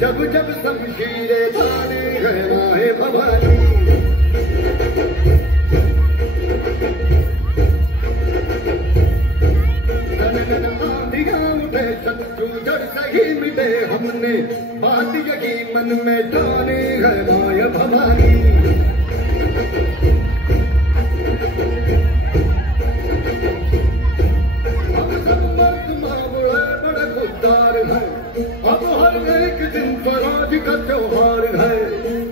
जब जब शमशीरे ताने है माए भवानी उठे शत्रु जड़ सही मिले हमने बात यही मन में ठाने है माया भवानी अब सब मर्द मामले बड़े खुददार है अब हर एक दिन स्वराज का त्योहार है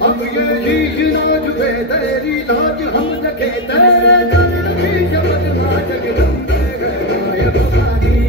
अब ये ही नाज पे तेरी लाज हम रखे तेरे जान लगी जब जगदम्बे है माया भवानी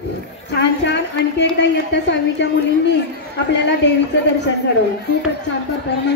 छान छान. आणखी एकदा इयत्ता 6वीच्या मुलींनी आपल्याला देवीचं दर्शन घडवलं. खूपच छान परफॉर्मन्स.